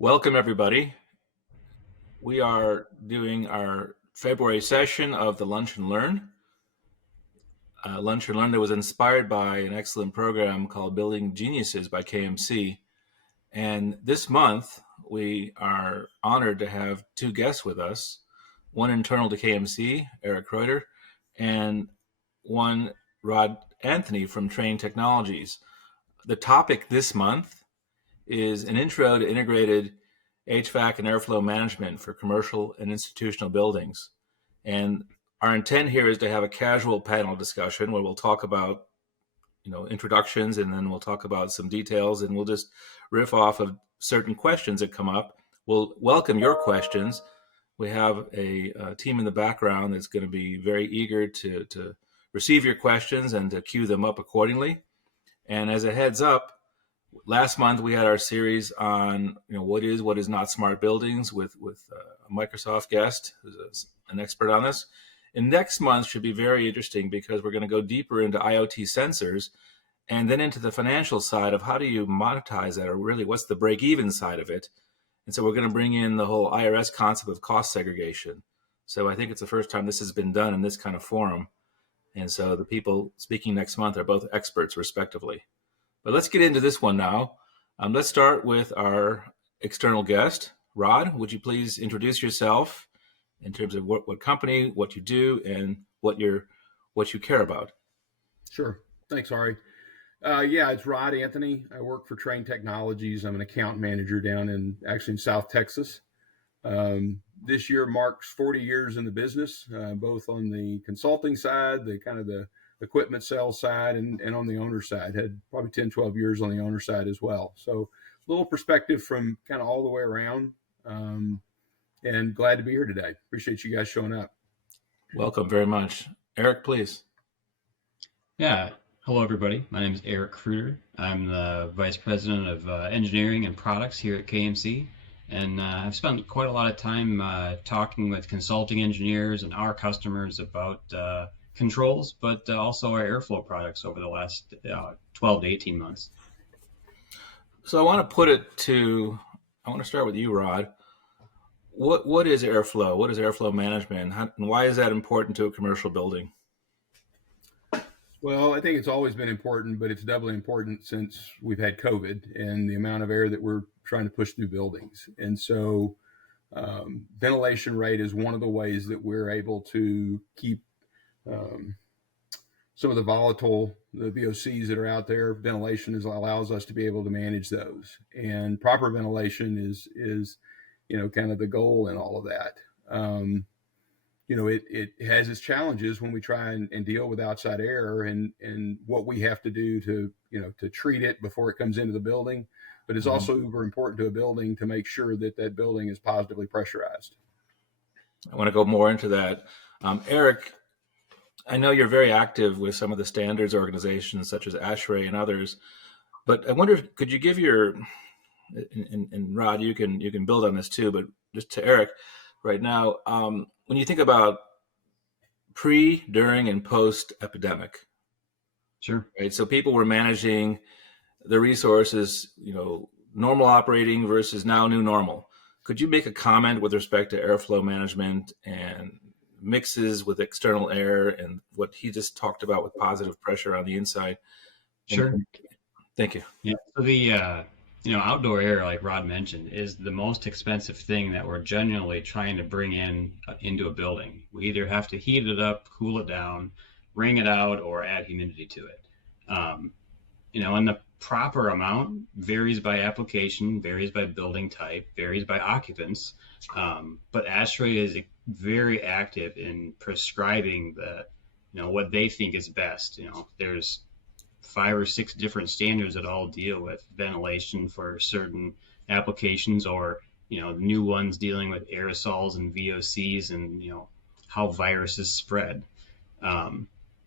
Welcome, everybody. We are doing our February session of the Lunch and Learn. Lunch and Learn that was inspired by an excellent program called Building Geniuses by KMC. And this month, we are honored to have two guests with us, one internal to KMC, Eric Reuter, and one Rod Anthony from Train Technologies. The topic this month is an intro to integrated HVAC and airflow management for commercial and institutional buildings. And our intent here is to have a casual panel discussion where we'll talk about, introductions, and then we'll talk about some details, and we'll just riff off of certain questions that come up. We'll welcome your questions. We have a team in the background that's going to be very eager to receive your questions and to queue them up accordingly. And as a heads up, last month we had our series on what is not smart buildings with a Microsoft guest who's an expert on this. And next month should be very interesting because we're going to go deeper into IoT sensors and then into the financial side of how do you monetize that, or really what's the break-even side of it. And so we're going to bring in the whole IRS concept of cost segregation. So I think it's the first time this has been done in this kind of forum. And so the people speaking next month are both experts respectively. But let's get into this one now. Let's start with our external guest. Rod, would you please introduce yourself in terms of what company, what you do, and what you care about? Sure. Thanks, Ari. It's Rod Anthony. I work for Train Technologies. I'm an account manager down in South Texas. This year marks 40 years in the business, both on the consulting side, the equipment sales side, and on the owner side. Had probably 10, 12 years on the owner side as well. So a little perspective from kind of all the way around, and glad to be here today. Appreciate you guys showing up. Welcome very much. Eric, please. Yeah. Hello, everybody. My name is Eric Reuter. I'm the Vice President of Engineering and Products here at KMC. And I've spent quite a lot of time talking with consulting engineers and our customers about controls, but also our airflow products over the last 12 to 18 months. So I want to start with you, Rod. What is airflow? What is airflow management? And why is that important to a commercial building? Well, I think it's always been important, but it's doubly important since we've had COVID and the amount of air that we're trying to push through buildings. And so ventilation rate is one of the ways that we're able to keep some of the VOCs that are out there. Ventilation allows us to be able to manage those. And proper ventilation is kind of the goal in all of that. It has its challenges when we try and deal with outside air and what we have to do to treat it before it comes into the building. But it's also uber important to a building to make sure that building is positively pressurized. I want to go more into that. Eric, I know you're very active with some of the standards organizations such as ASHRAE and others, but I wonder, could you give and Rod, you can build on this too, but just to Eric right now, when you think about pre, during, and post epidemic, sure, right? So people were managing the resources, normal operating versus now new normal. Could you make a comment with respect to airflow management and mixes with external air and what he just talked about with positive pressure on the inside? Sure. Thank you. Yeah. So the outdoor air, like Rod mentioned, is the most expensive thing that we're generally trying to bring into a building. We either have to heat it up, cool it down, wring it out, or add humidity to it. And the proper amount varies by application, varies by building type, varies by occupants. But ASHRAE is very active in prescribing what they think is best. There's 5 or 6 different standards that all deal with ventilation for certain applications, or new ones dealing with aerosols and VOCs and how viruses spread.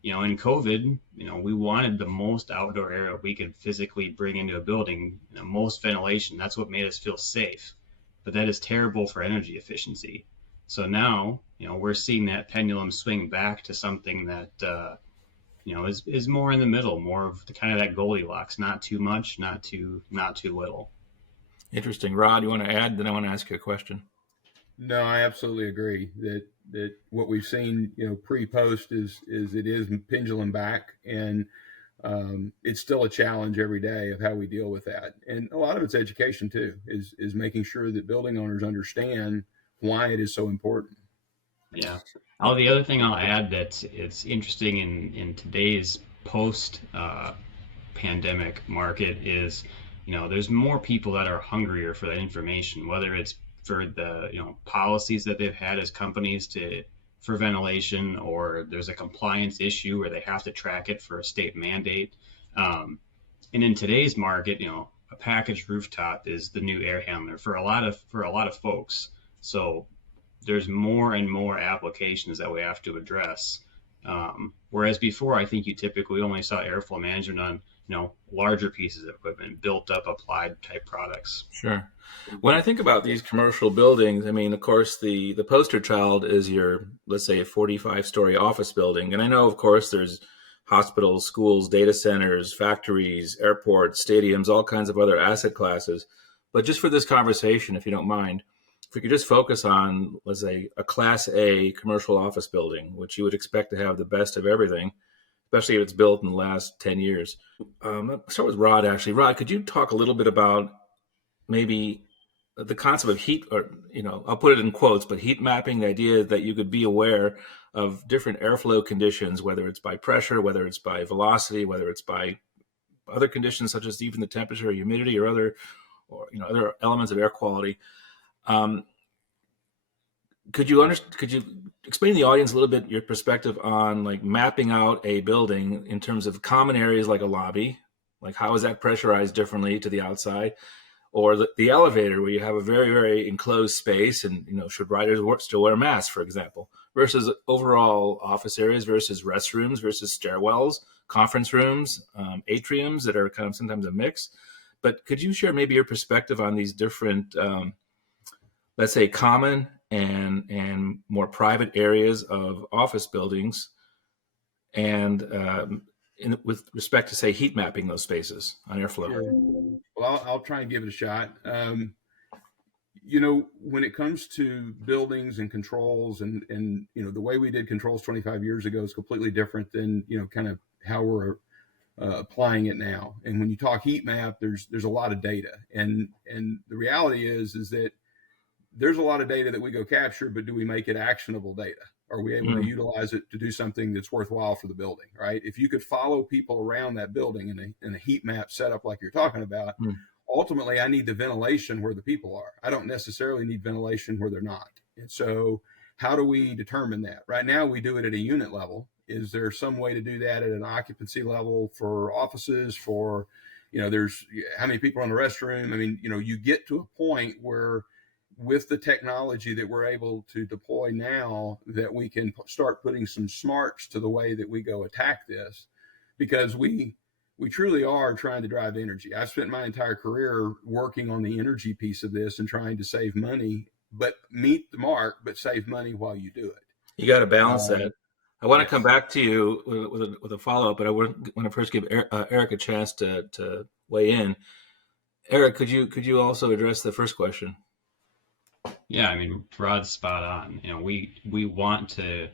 In COVID, we wanted the most outdoor air we could physically bring into a building, most ventilation. That's what made us feel safe. But that is terrible for energy efficiency. So now, we're seeing that pendulum swing back to something that is more in the middle, more of the kind of that Goldilocks, not too much, not too little. Interesting. Rod, you want to add? Then I want to ask you a question. No, I absolutely agree that what we've seen, pre-post is it is pendulum back, and it's still a challenge every day of how we deal with that. And a lot of it's education too, is making sure that building owners understand why it is so important. Yeah. Oh, the other thing I'll add that it's interesting in today's post pandemic market is, there's more people that are hungrier for that information, whether it's for the, policies that they've had as companies for ventilation, or there's a compliance issue where they have to track it for a state mandate. And in today's market, a packaged rooftop is the new air handler for a lot of folks. So there's more and more applications that we have to address. Whereas before, I think you typically only saw airflow management on, larger pieces of equipment, built up applied type products. Sure. When I think about these commercial buildings, I mean, of course, the poster child is your, let's say, a 45-story office building. And I know, of course, there's hospitals, schools, data centers, factories, airports, stadiums, all kinds of other asset classes. But just for this conversation, if you don't mind, if we could just focus on, let's say, a Class A commercial office building, which you would expect to have the best of everything, especially if it's built in the last 10 years. Let's start with Rod, actually. Rod, could you talk a little bit about maybe the concept of heat, or, I'll put it in quotes, but heat mapping, the idea that you could be aware of different airflow conditions, whether it's by pressure, whether it's by velocity, whether it's by other conditions such as even the temperature or humidity or other elements of air quality. Could you explain to the audience a little bit your perspective on like mapping out a building in terms of common areas like a lobby, like how is that pressurized differently to the outside, or the elevator where you have a very, very enclosed space and, should riders still wear masks, for example, versus overall office areas versus restrooms versus stairwells, conference rooms, atriums that are kind of sometimes a mix. But could you share maybe your perspective on these different, let's say, common and more private areas of office buildings, and with respect to, say, heat mapping those spaces on airflow? Sure. Well, I'll try and give it a shot. When it comes to buildings and controls and the way we did controls 25 years ago is completely different than, kind of how we're applying it now. And when you talk heat map, there's a lot of data. And the reality is that there's a lot of data that we go capture, but do we make it actionable data? Are we able to utilize it to do something that's worthwhile for the building, right? If you could follow people around that building in a heat map setup like you're talking about, ultimately I need the ventilation where the people are. I don't necessarily need ventilation where they're not. And so how do we determine that? Right now we do it at a unit level. Is there some way to do that at an occupancy level for offices, for, there's how many people are in the restroom? I mean, you get to a point where with the technology that we're able to deploy now, that we can start putting some smarts to the way that we go attack this, because we truly are trying to drive energy. I've spent my entire career working on the energy piece of this and trying to save money, but meet the mark, but save money while you do it. You got to balance that. I want to come back to you with a follow-up, but I want to first give Eric a chance to weigh in. Eric, could you also address the first question? Yeah, I mean, Rod's spot on. We want to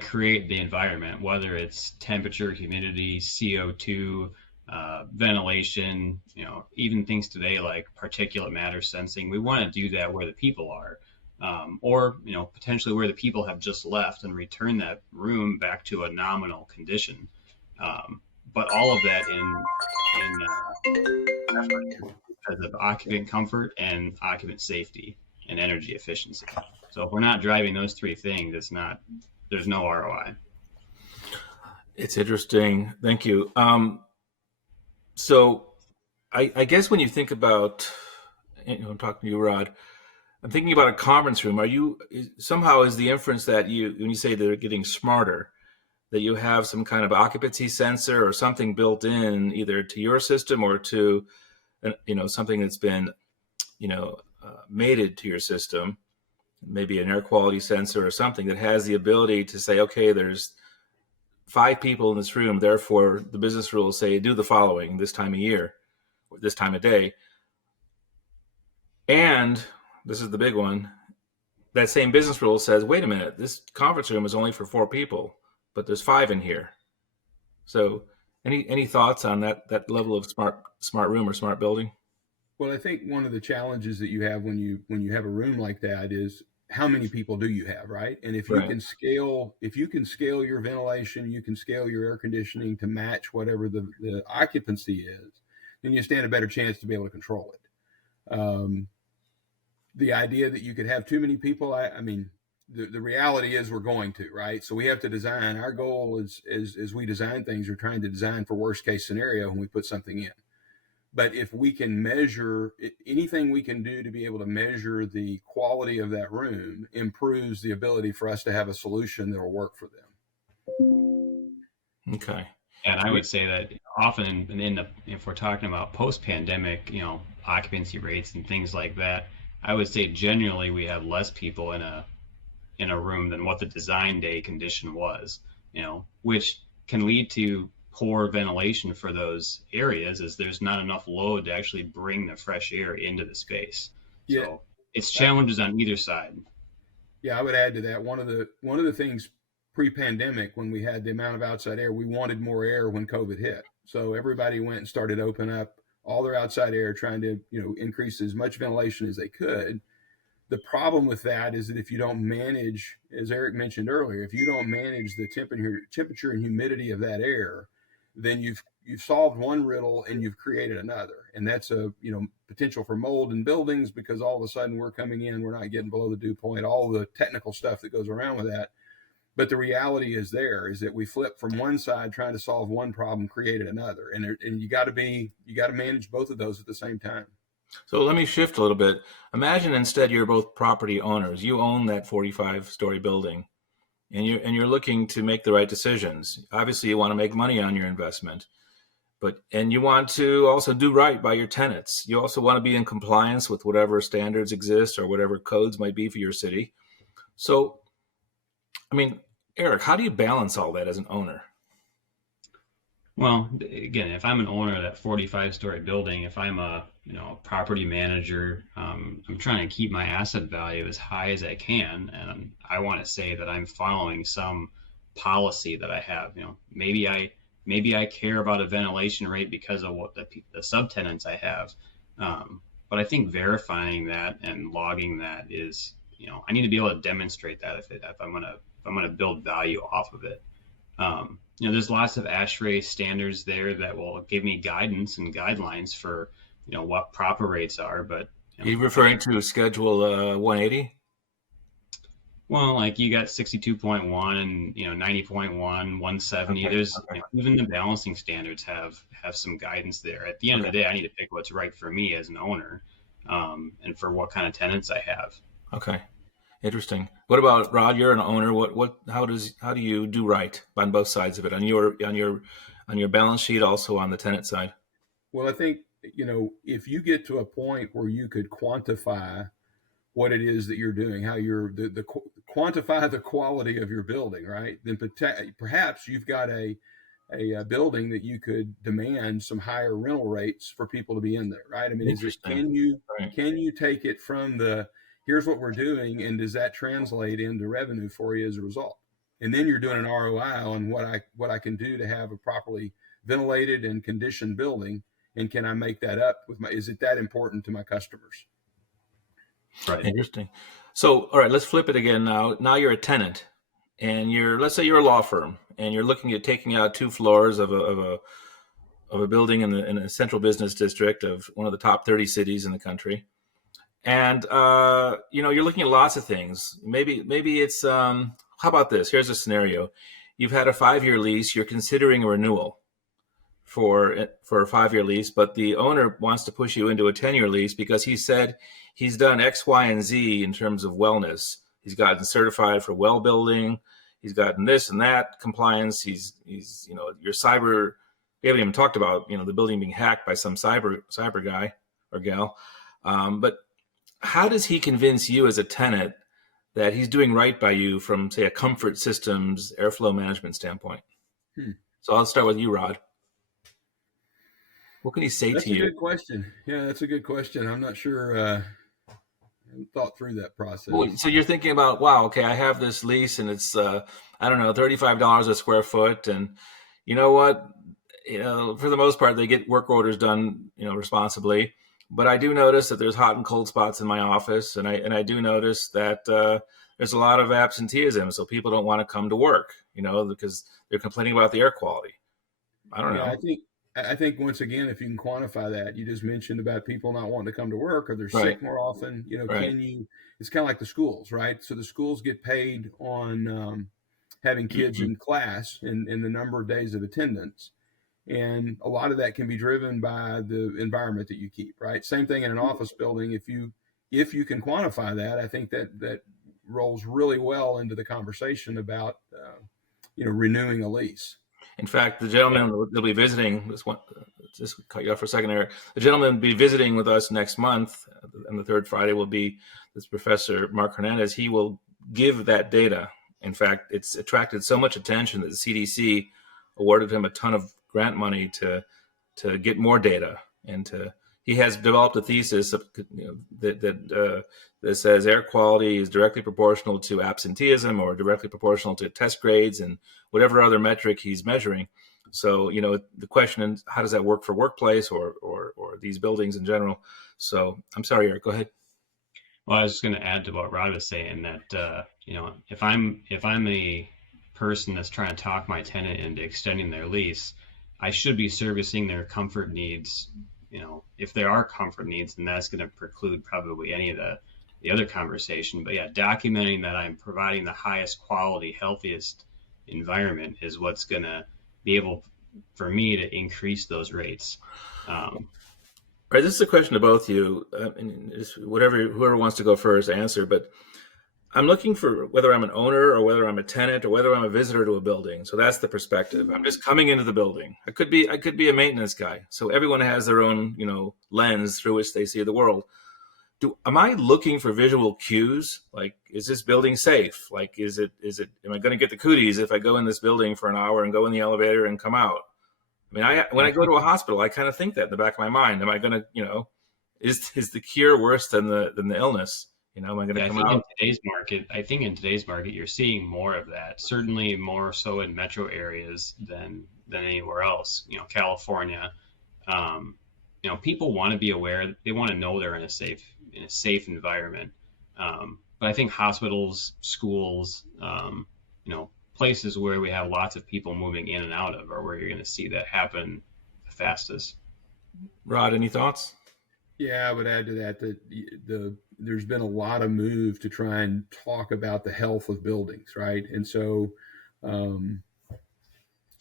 create the environment, whether it's temperature, humidity, CO2, ventilation, even things today like particulate matter sensing. We want to do that where the people are, or potentially where the people have just left, and return that room back to a nominal condition. But all of that because of occupant comfort and occupant safety and energy efficiency. So if we're not driving those three things, there's no ROI. It's interesting. Thank you. So I guess when you think about, I'm talking to you, Rod, I'm thinking about a conference room. Somehow is the inference that when you say they're getting smarter, that you have some kind of occupancy sensor or something built in either to your system or to, something that's been, mated to your system, maybe an air quality sensor or something that has the ability to say, okay, there's 5 people in this room, therefore the business rules say do the following this time of year or this time of day. And this is the big one. That same business rule says, wait a minute, this conference room is only for 4 people, but there's 5 in here. So any thoughts on that level of smart room or smart building? Well, I think one of the challenges that you have when you have a room like that is how many people do you have, right? And Right. if you can scale your ventilation, you can scale your air conditioning to match whatever the occupancy is, then you stand a better chance to be able to control it. The idea that you could have too many people, I mean, the reality is we're going to, right? So we have to design. Our goal is as we design things, we're trying to design for worst case scenario when we put something in. But if we can measure anything we can do to be able to measure the quality of that room improves the ability for us to have a solution that will work for them. Okay. And I would say that often if we're talking about post-pandemic, occupancy rates and things like that, I would say generally we have less people in a room than what the design day condition was, which can lead to poor ventilation for those areas, as there's not enough load to actually bring the fresh air into the space. Yeah, So it's challenges on either side. yeah, I would add to that. One of the things pre-pandemic, when we had the amount of outside air, we wanted more air when COVID hit. So everybody went and started opening up all their outside air, trying to increase as much ventilation as they could. The problem with that is that if you don't manage, as Eric mentioned earlier, if you don't manage the temperature and humidity of that air, then you've solved one riddle and you've created another, and that's a potential for mold in buildings, because all of a sudden we're coming in, we're not getting below the dew point, all the technical stuff that goes around with that. But the reality is that we flip from one side trying to solve one problem, created another, and you got to manage both of those at the same time. So let me shift a little bit. Imagine instead you're both property owners. You own that 45-story building, and you're looking to make the right decisions. Obviously, you want to make money on your investment, and you want to also do right by your tenants. You also want to be in compliance with whatever standards exist or whatever codes might be for your city. So, I mean, Eric, how do you balance all that as an owner? Well, again, if I'm an owner of that 45-story building, if I'm a property manager, I'm trying to keep my asset value as high as I can, and I want to say that I'm following some policy that I have. Maybe I care about a ventilation rate because of what the subtenants I have, but I think verifying that and logging that is, I need to be able to demonstrate that if I'm gonna build value off of it. There's lots of ASHRAE standards there that will give me guidance and guidelines for, what proper rates are. But Are you referring to Schedule 180? Well, like you got 62.1 and 90.1, 170. Okay. There's Okay. Even the balancing standards have some guidance there. At the end of the day, I need to pick what's right for me as an owner, and for what kind of tenants I have. Okay. Interesting. What about Rod? You're an owner. How do you do right on both sides of it? On your balance sheet, also on the tenant side. Well, I think if you get to a point where you could quantify what it is that you're doing, how you're quantify the quality of your building, right? Then perhaps you've got a building that you could demand some higher rental rates for people to be in there, right? I mean, Interesting. Right. can you take it from here's what we're doing, and does that translate into revenue for you as a result? And then you're doing an ROI on what I can do to have a properly ventilated and conditioned building, and can I make that up is it that important to my customers? Right. Interesting. So, all right, let's flip it again now. Now you're a tenant, and let's say you're a law firm, and you're looking at taking out 2 floors of a building in a central business district of one of the top 30 cities in the country. And you're looking at lots of things. Maybe it's how about this? Here's a scenario: you've had a 5-year lease. You're considering a renewal for a 5-year lease, but the owner wants to push you into a 10-year lease because he said he's done X, Y, and Z in terms of wellness. He's gotten certified for well building. He's gotten this and that compliance. He's your cyber. We haven't even talked about the building being hacked by some cyber guy or gal, but how does he convince you as a tenant that he's doing right by you from, say, a comfort systems airflow management standpoint? So I'll start with you, Rod. What can he say That's to you? a good question. Yeah, that's a good question. I'm not sure haven't thought through that process. Well, so you're thinking about, wow, okay, I have this lease and it's, I don't know, $35 a square foot. And you know what? For the most part, they get work orders done, responsibly. But I do notice that there's hot and cold spots in my office. And I do notice that there's a lot of absenteeism. So people don't want to come to work, because they're complaining about the air quality. I don't know. I think once again, if you can quantify that, you just mentioned about people not wanting to come to work or they're sick more often, Right. it's kind of like the schools, right? So the schools get paid on having kids in class and the number of days of attendance. And a lot of that can be driven by the environment that you keep, right? Same thing in an office building. If you can quantify that, I think that rolls really well into the conversation about, renewing a lease. In fact, the gentleman they'll be visiting this one, just cut you off for a second, Eric. The gentleman will be visiting with us next month, and the third Friday will be this Professor Mark Hernandez. He will give that data. In fact, it's attracted so much attention that the CDC awarded him a ton of grant money to get more data, and he has developed a thesis of, that says air quality is directly proportional to absenteeism or directly proportional to test grades and whatever other metric he's measuring. So, the question is, how does that work for workplace or these buildings in general? So I'm sorry, Eric, go ahead. Well, I was just going to add to what Rod was saying that, if I'm a person that's trying to talk my tenant into extending their lease, I should be servicing their comfort needs. If there are comfort needs, then that's going to preclude probably any of the other conversation. But yeah, documenting that I'm providing the highest quality, healthiest environment is what's going to be able for me to increase those rates. Right, this is a question to both of you. Whoever wants to go first, answer. But I'm looking for whether I'm an owner or whether I'm a tenant or whether I'm a visitor to a building. So that's the perspective. I'm just coming into the building. I could be a maintenance guy. So everyone has their own, lens through which they see the world. Am I looking for visual cues? Like, is this building safe? Like, am I going to get the cooties if I go in this building for an hour and go in the elevator and come out? I mean, when I go to a hospital, I kind of think that in the back of my mind. Am I going to, is the cure worse than the illness? Am I going to come out? I think in today's market, you're seeing more of that. Certainly more so in metro areas than anywhere else. California. People want to be aware. They want to know they're in a safe environment. But I think hospitals, schools, places where we have lots of people moving in and out of are where you're going to see that happen the fastest. Rod, any thoughts? Yeah, I would add to that there's been a lot of move to try and talk about the health of buildings, right? And so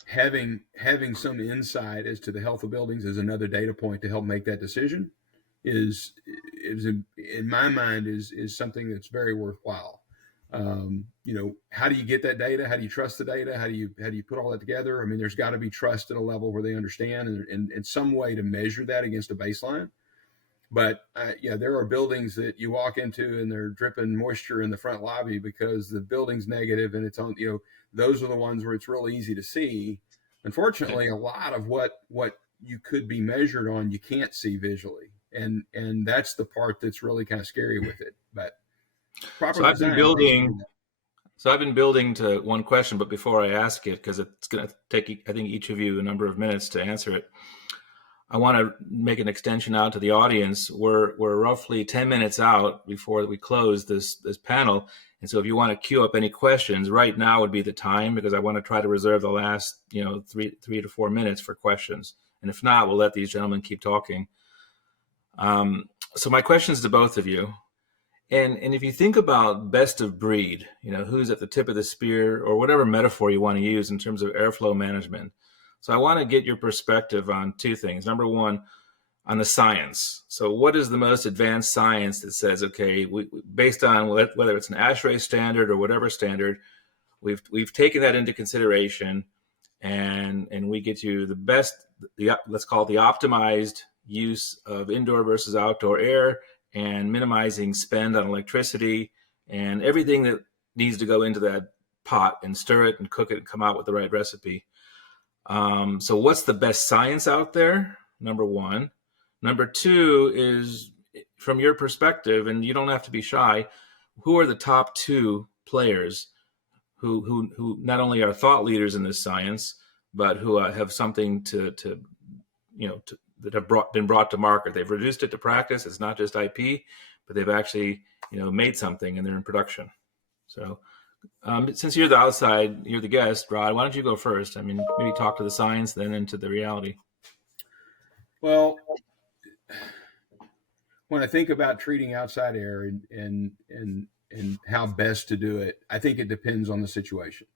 having some insight as to the health of buildings is another data point to help make that decision is in my mind is something that's very worthwhile. How do you get that data? How do you trust the data? How do you put all that together? I mean, there's got to be trust at a level where they understand and some way to measure that against a baseline. But there are buildings that you walk into and they're dripping moisture in the front lobby because the building's negative and it's on, those are the ones where it's real easy to see. Unfortunately, a lot of what you could be measured on, you can't see visually. And that's the part that's really kind of scary with it. But So I've been building to one question, but before I ask it, because it's going to take, I think, each of you a number of minutes to answer it, I want to make an extension out to the audience. We're roughly 10 minutes out before we close this panel. And so if you want to queue up any questions, right now would be the time, because I want to try to reserve the last, 3 to 4 minutes for questions. And if not, we'll let these gentlemen keep talking. So my questions to both of you. And if you think about best of breed, who's at the tip of the spear or whatever metaphor you want to use in terms of airflow management. So I want to get your perspective on two things. Number one, on the science. So what is the most advanced science that says, okay, based on whether it's an ASHRAE standard or whatever standard, we've taken that into consideration and we get you the best, let's call it the optimized use of indoor versus outdoor air and minimizing spend on electricity and everything that needs to go into that pot and stir it and cook it and come out with the right recipe. So what's the best science out there? Number one. Number two is, from your perspective, and you don't have to be shy, who are the top two players who not only are thought leaders in this science, but who have something that have been brought to market? They've reduced it to practice. It's not just IP, but they've actually made something and they're in production. So since you're the outside, you're the guest, Rod, why don't you go first? I mean, maybe talk to the science, then into the reality. Well, when I think about treating outside air and how best to do it, I think it depends on the situation.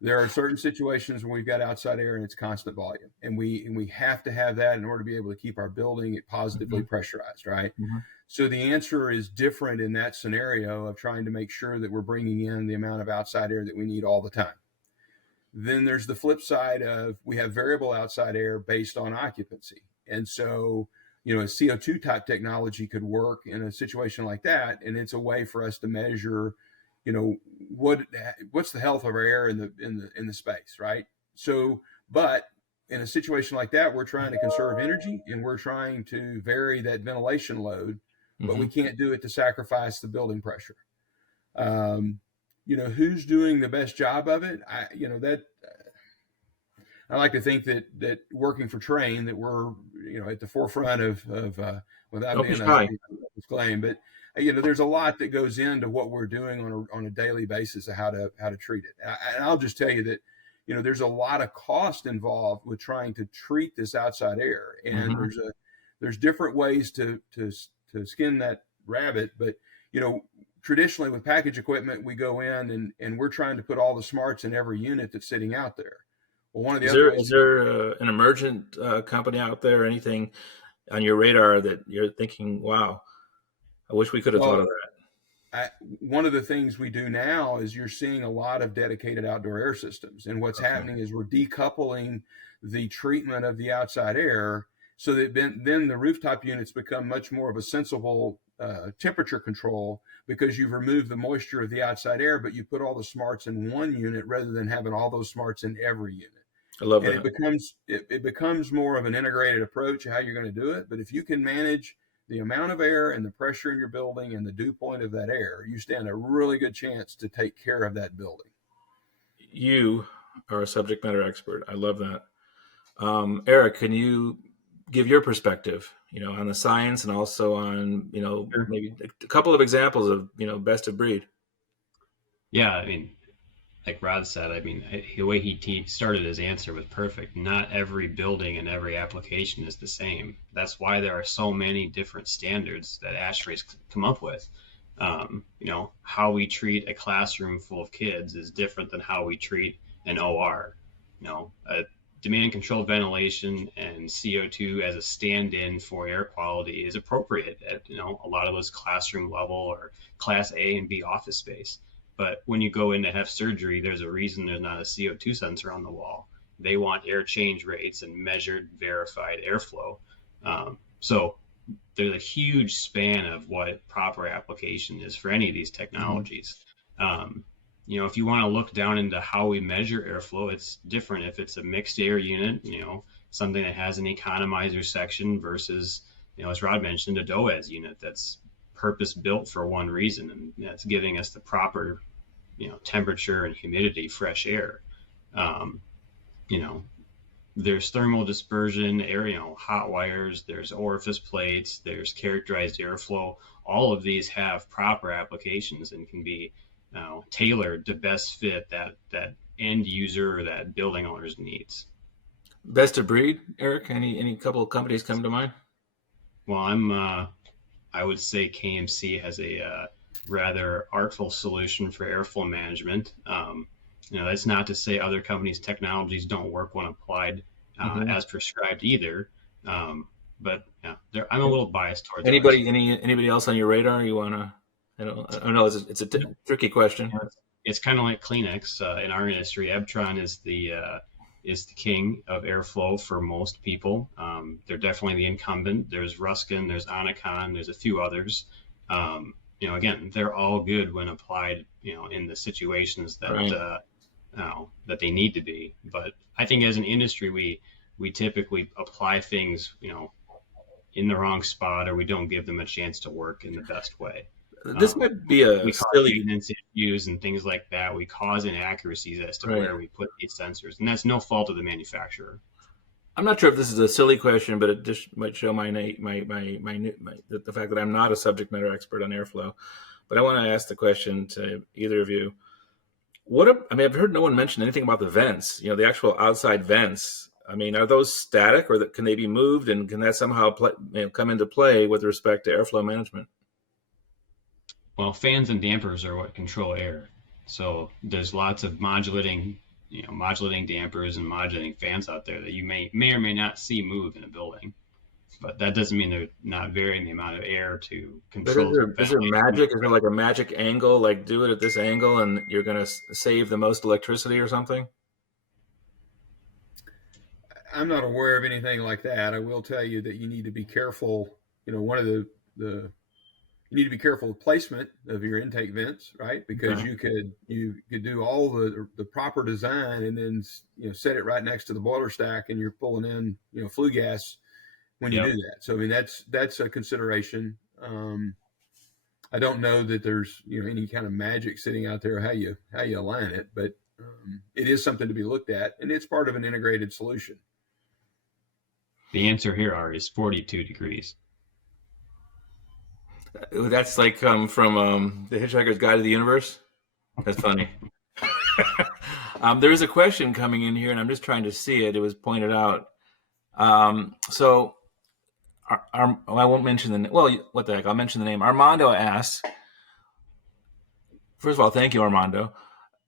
There are certain situations where we've got outside air and it's constant volume, and we have to have that in order to be able to keep our building positively pressurized, right? Mm-hmm. So the answer is different in that scenario of trying to make sure that we're bringing in the amount of outside air that we need all the time. Then there's the flip side of we have variable outside air based on occupancy. And so, a CO2 type technology could work in a situation like that. And it's a way for us to measure, what's the health of our air in the space, right? So, but in a situation like that, we're trying to conserve energy and we're trying to vary that ventilation load, but we can't do it to sacrifice the building pressure. Who's doing the best job of it? I like to think that working for Trane, that we're at the forefront of without being a disclaim, but there's a lot that goes into what we're doing on a daily basis of how to treat it. And I'll just tell you that there's a lot of cost involved with trying to treat this outside air, and there's different ways to skin that rabbit, but traditionally with package equipment, we go in and we're trying to put all the smarts in every unit that's sitting out there. Well, one of the is there an emergent company out there, anything on your radar that you're thinking, wow, I wish we could have thought of that? One of the things we do now is you're seeing a lot of dedicated outdoor air systems. And what's happening is we're decoupling the treatment of the outside air so that then the rooftop units become much more of a sensible temperature control, because you've removed the moisture of the outside air, but you put all the smarts in one unit rather than having all those smarts in every unit. I love that. It becomes more of an integrated approach of how you're going to do it. But if you can manage the amount of air and the pressure in your building and the dew point of that air, you stand a really good chance to take care of that building. You are a subject matter expert. I love that. Eric, can you give your perspective, on the science and also on, Sure. maybe a couple of examples of, best of breed? Yeah, I mean, like Rod said, the way he started his answer was perfect. Not every building and every application is the same. That's why there are so many different standards that ASHRAE's come up with. How we treat a classroom full of kids is different than how we treat an OR. Demand controlled ventilation and CO2 as a stand-in for air quality is appropriate at a lot of those classroom level or class A and B office space. But when you go in to have surgery, there's a reason there's not a CO2 sensor on the wall. They want air change rates and measured, verified airflow. So there's a huge span of what proper application is for any of these technologies. If you want to look down into how we measure airflow, it's different if it's a mixed air unit, something that has an economizer section versus, as Rod mentioned, a DOAS unit that's purpose built for one reason, and that's giving us the proper, temperature and humidity, fresh air. There's thermal dispersion, air, hot wires, there's orifice plates, there's characterized airflow. All of these have proper applications and can be tailored to best fit that end user or that building owner's needs. Best of breed, Eric? Any couple of companies come to mind? Well, I would say KMC has a rather artful solution for airflow management. That's not to say other companies' technologies don't work when applied as prescribed either. But I'm a little biased towards anybody else on your radar you want to? I don't know. It's a tricky question. It's kind of like Kleenex in our industry. Ebtron is the king of airflow for most people. They're definitely the incumbent. There's Ruskin, there's Onicon, there's a few others. Again, they're all good when applied, in the situations that that they need to be. But I think as an industry, we typically apply things, in the wrong spot, or we don't give them a chance to work in the best way. This might be a We cause silly, maintenance issues and things like that. We cause inaccuracies as to right. where we put these sensors, and that's no fault of the manufacturer. I'm not sure if this is a silly question, but it just might show the fact that I'm not a subject matter expert on airflow. But I want to ask the question to either of you. I've heard no one mention anything about the vents, the actual outside vents. I mean, are those static, or can they be moved, and can that somehow come into play with respect to airflow management? Well, fans and dampers are what control air. So there's lots of modulating dampers and modulating fans out there that you may or may not see move in a building. But that doesn't mean they're not varying the amount of air to control. But is there magic? Is there like a magic angle, like do it at this angle and you're going to save the most electricity or something? I'm not aware of anything like that. I will tell you that you need to be careful. One of the you need to be careful of placement of your intake vents, right? Because you could do all the proper design and then set it right next to the boiler stack, and you're pulling in flue gas when you do that. So I mean that's a consideration. I don't know that there's any kind of magic sitting out there how you align it, but it is something to be looked at, and it's part of an integrated solution. The answer here, Art, is 42 degrees. That's like from The Hitchhiker's Guide to the Universe. That's funny. There is a question coming in here, and I'm just trying to see it. It was pointed out. So I won't mention the name. Well, what the heck? I'll mention the name. Armando asks, first of all, thank you, Armando.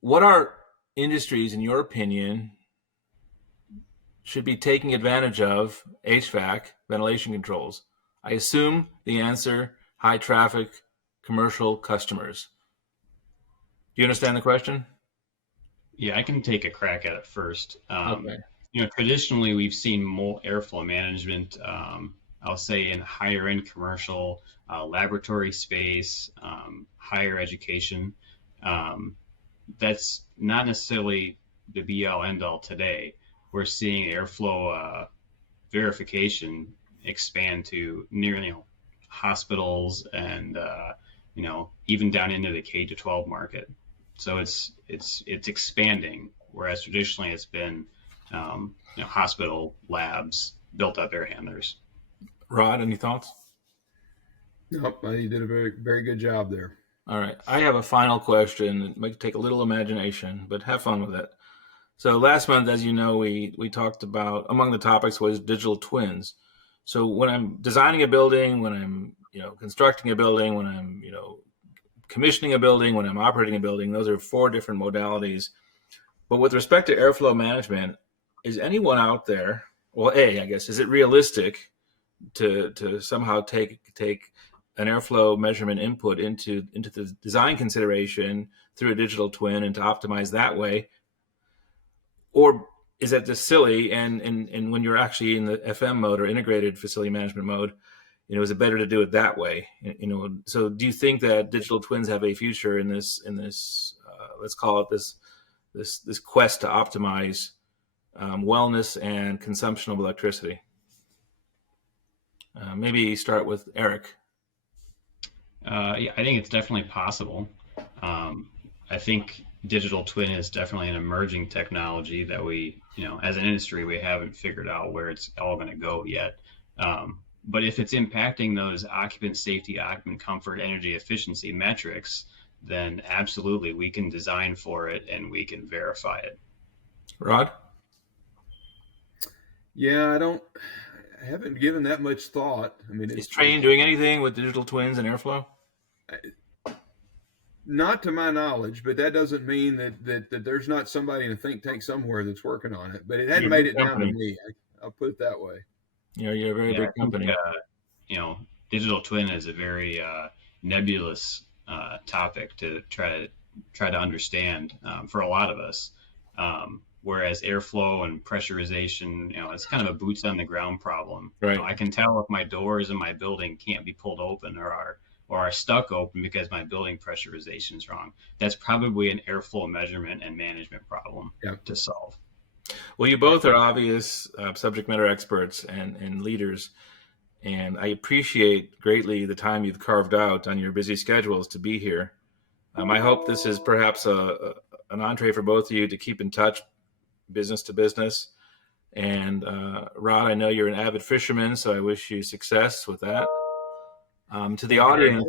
What are industries, in your opinion, should be taking advantage of HVAC, ventilation controls? I assume the answer, high traffic, commercial customers. Do you understand the question? Yeah, I can take a crack at it first. Okay. Traditionally, we've seen more airflow management, I'll say in higher end commercial, laboratory space, higher education. That's not necessarily the be all end all today. We're seeing airflow verification expand to near hospitals and even down into the K-12 market. So it's expanding, whereas traditionally it's been hospital labs, built up air handlers. Rod, any thoughts? Nope, you did a very, very good job there. All right. I have a final question. It might take a little imagination, but have fun with it. So last month, as you know, we talked about, among the topics was digital twins. So when I'm designing a building, when I'm constructing a building, when I'm commissioning a building, when I'm operating a building, those are 4 different modalities. But with respect to airflow management, is anyone out there? Well, I guess, is it realistic to somehow take an airflow measurement input into the design consideration through a digital twin and to optimize that way? Or is that just silly? And when you're actually in the FM mode or integrated facility management mode, is it better to do it that way? So do you think that digital twins have a future in this let's call it this quest to optimize wellness and consumption of electricity? Maybe start with Eric. Yeah, I think it's definitely possible. I think digital twin is definitely an emerging technology that we, as an industry, we haven't figured out where it's all going to go yet. But if it's impacting those occupant safety, occupant comfort, energy efficiency metrics, then absolutely we can design for it and we can verify it. Rod? Yeah, I haven't given that much thought. I mean, is Trane doing anything with digital twins and airflow? Not to my knowledge, but that doesn't mean that there's not somebody in a think tank somewhere that's working on it. But it hadn't made it down to me. I'll put it that way. You're a very big company. Digital twin is a very nebulous topic to try to understand for a lot of us. Whereas airflow and pressurization, it's kind of a boots on the ground problem. Right. I can tell if my doors in my building can't be pulled open or are stuck open because my building pressurization is wrong. That's probably an airflow measurement and management problem to solve. Well, you both are obvious subject matter experts and leaders. And I appreciate greatly the time you've carved out on your busy schedules to be here. I hope this is perhaps an entree for both of you to keep in touch, business to business. And Rod, I know you're an avid fisherman, so I wish you success with that. To the audience,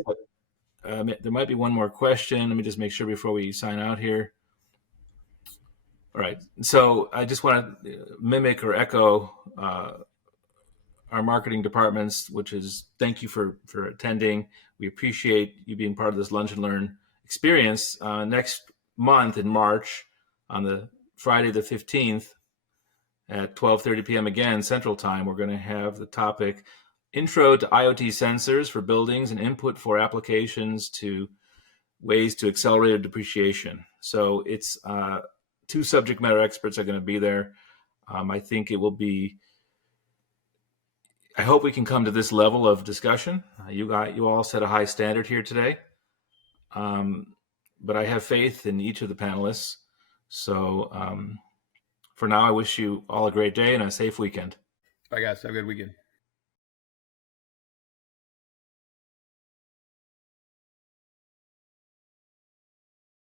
there might be one more question. Let me just make sure before we sign out here. All right. So I just want to mimic or echo our marketing departments, which is thank you for attending. We appreciate you being part of this Lunch and Learn experience. Next month in March, on the Friday the 15th at 12:30 p.m. again, Central Time, we're going to have the topic Intro to IoT Sensors for Buildings and Input for Applications to Ways to Accelerated Depreciation. So it's two subject matter experts are going to be there. I think it will be, I hope we can come to this level of discussion. You all set a high standard here today. But I have faith in each of the panelists. So for now, I wish you all a great day and a safe weekend. Bye, guys. Have a good weekend.